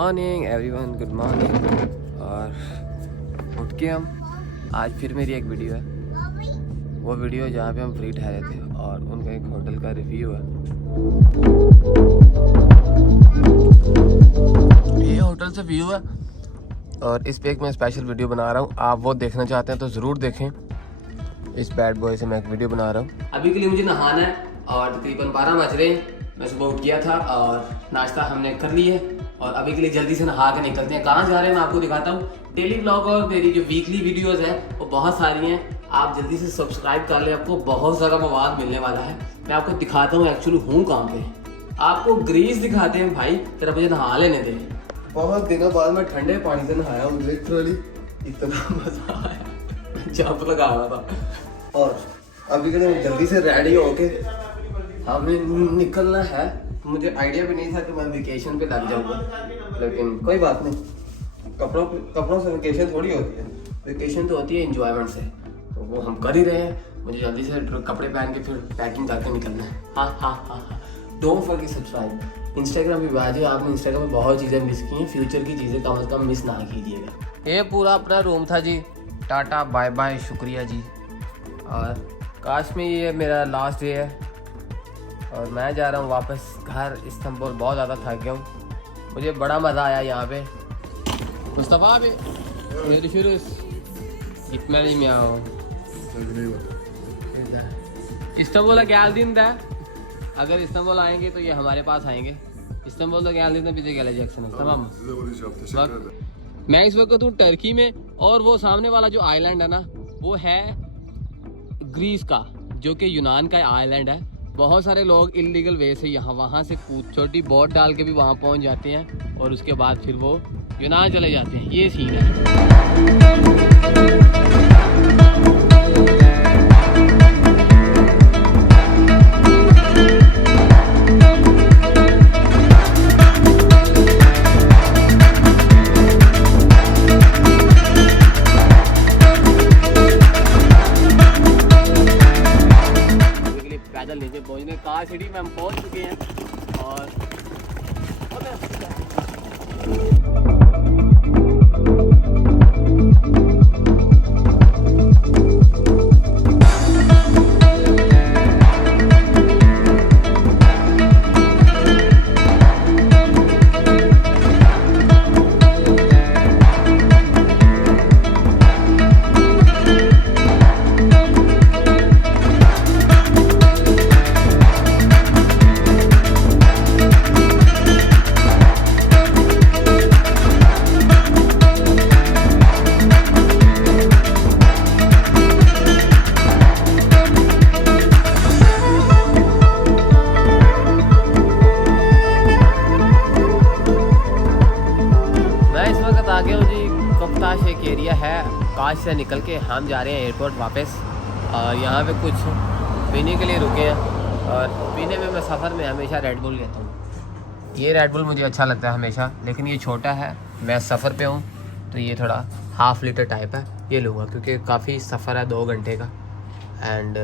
Morning everyone, good morning. और उठ के हम आज फिर मेरी एक वीडियो है, वो वीडियो जहाँ पे हम फ्री ठहरे थे और उनका एक होटल का रिव्यू है। ये होटल से व्यू है और इस पे एक मैं स्पेशल वीडियो बना रहा हूँ। आप वो देखना चाहते हैं तो ज़रूर देखें। इस बैड बॉय से मैं एक वीडियो बना रहा हूँ। अभी के लिए मुझे नहाना है और तकरीबन 12 बज रहे हैं। मैं सुबह उठ गया था और नाश्ता हमने कर लिया है और अभी के लिए जल्दी से नहा के निकलते हैं। कहाँ जा रहे हैं मैं आपको दिखाता हूँ। डेली व्लॉग और मेरी जो वीकली वीडियोस हैं वो बहुत सारी हैं। आप जल्दी से सब्सक्राइब कर लें, आपको बहुत सारा मवाद मिलने वाला है। मैं आपको दिखाता हूँ एक्चुअली हूँ कहाँ पे। आपको ग्रीस दिखाते हैं भाई, तेरा मुझे नहा लेने दे। बहुत दिनों बाद मैं ठंडे पानी से नहाया हूँ, लिटरली इतना मजा आया, जंप लगा रहा था। और अभी के लिए जल्दी से रेडी होके हमें निकलना है। मुझे आइडिया भी नहीं था कि मैं वेकेशन पे लग जाऊंगा, लेकिन कोई बात नहीं। कपड़ों से वेकेशन थोड़ी होती है, वेकेशन तो होती है एंजॉयमेंट से। तो वो हम कर ही रहे हैं। मुझे जल्दी से कपड़े पहन के फिर पैकिंग करके निकलना है। हाँ, डोंट फॉरगेट सब्सक्राइब। इंस्टाग्राम भी बाजू, आपने इंस्टाग्राम में बहुत चीज़ें मिस की हैं, फ्यूचर की चीज़ें कम से कम मिस ना कीजिएगा। ये पूरा अपना रूम था जी। टाटा बाय बाय, शुक्रिया जी। और काश में ये मेरा लास्ट डे है और मैं जा रहा हूँ वापस घर इस्तांबुल। बहुत ज़्यादा थक गया हूँ, मुझे बड़ा मज़ा आया यहाँ पे। मुस्तफ़ा भी gitmeli mi ya? इस्तांबुल क्या दिन था? अगर इस्तांबुल आएंगे तो ये हमारे पास आएंगे। इस्तांबुल तो क्या दिन था, bize geleceksiniz, tamam mı? मैं इस वक्त हूँ टर्की में और वो सामने वाला जो आइलैंड है ना, वो है ग्रीस का, जो कि यूनान का आइलैंड है। बहुत सारे लोग इलीगल वे से वहाँ से छोटी बोट डाल के भी वहाँ पहुँच जाते हैं और उसके बाद फिर वो यूनान चले जाते हैं। ये सीन है। पैदल नीचे पहुँचने कार सिटी में हम पहुँच चुके हैं और एक एरिया है। काश से निकल के हम जा रहे हैं एयरपोर्ट वापस और यहाँ पे कुछ पीने के लिए रुके हैं। और पीने में मैं सफ़र में हमेशा रेड बुल लेता हूँ। ये रेड बुल मुझे अच्छा लगता है हमेशा, लेकिन ये छोटा है। मैं सफ़र पे हूँ तो ये थोड़ा हाफ़ लीटर टाइप है, ये लूँगा क्योंकि काफ़ी सफ़र है 2 घंटे का। एंड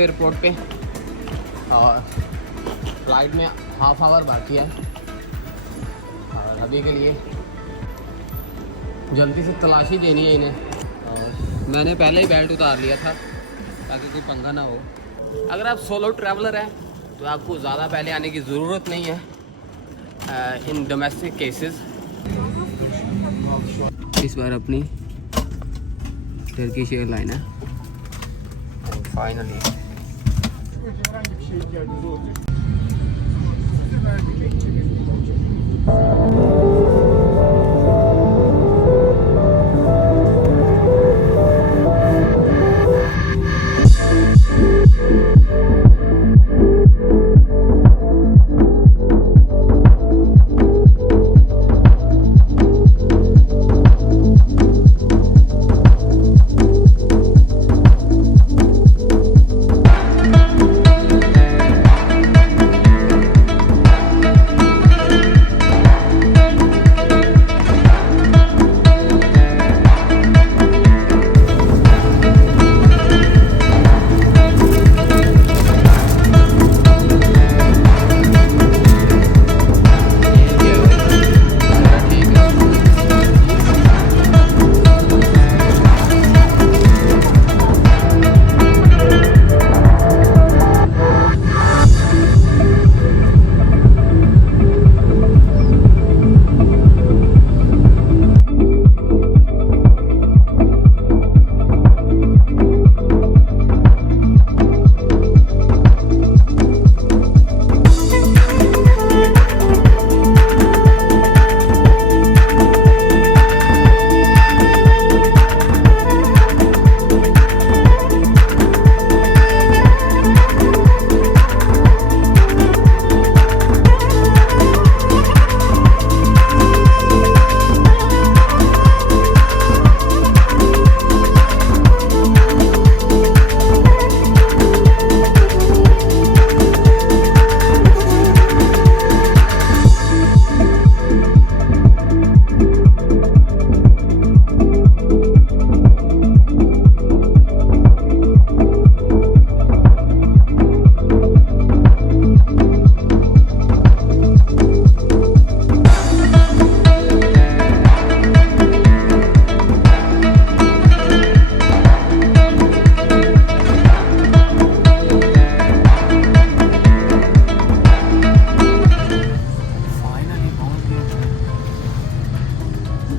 एयरपोर्ट पे और फ्लाइट में हाफ आवर बाकी है और अभी के लिए जल्दी से तलाशी देनी है इन्हें। और मैंने पहले ही बेल्ट उतार लिया था ताकि कोई पंगा ना हो। अगर आप सोलो ट्रैवलर हैं तो आपको ज़्यादा पहले आने की ज़रूरत नहीं है इन डोमेस्टिक केसेस। इस बार अपनी टर्किश एयरलाइन है फाइनली।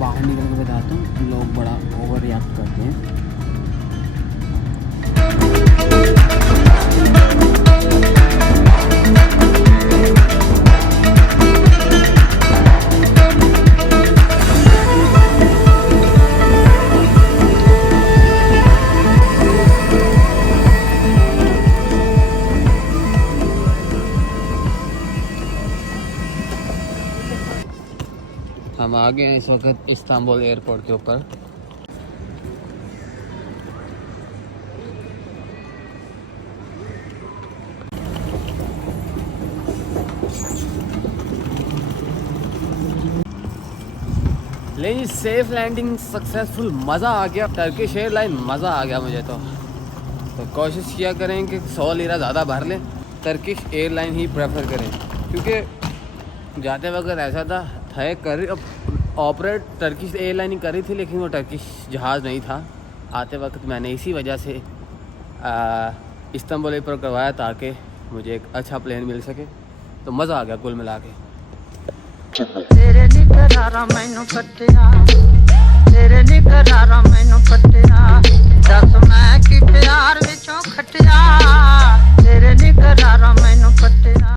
बाहर निकल के बताता हूँ, लोग बड़ा ओवर रिएक्ट करते हैं। हम आ गए हैं इस वक्त इस्तांबुल एयरपोर्ट के ऊपर। लेकिन सेफ लैंडिंग सक्सेसफुल, मज़ा आ गया। टर्किश एयरलाइन मज़ा आ गया मुझे तो कोशिश किया करें कि 100 लीरा ज़्यादा भर लें, टर्किश एयरलाइन ही प्रेफर करें, क्योंकि जाते वक्त ऐसा था ऑपरेट टर्किश एयरलाइन ही कर रही थी, लेकिन वो टर्किश जहाज़ नहीं था। आते वक्त मैंने इसी वजह से इस्तांबुल एयरपोर्ट करवाया ताकि मुझे एक अच्छा प्लेन मिल सके। तो मज़ा आ गया कुल मिला के। तेरे नी करारा मैनू कट्टिया, तेरे नी करारा मैनू कट्टिया, दस मैं की प्यार विचों खटिया, तेरे नी करारा मैनू कट्टिया।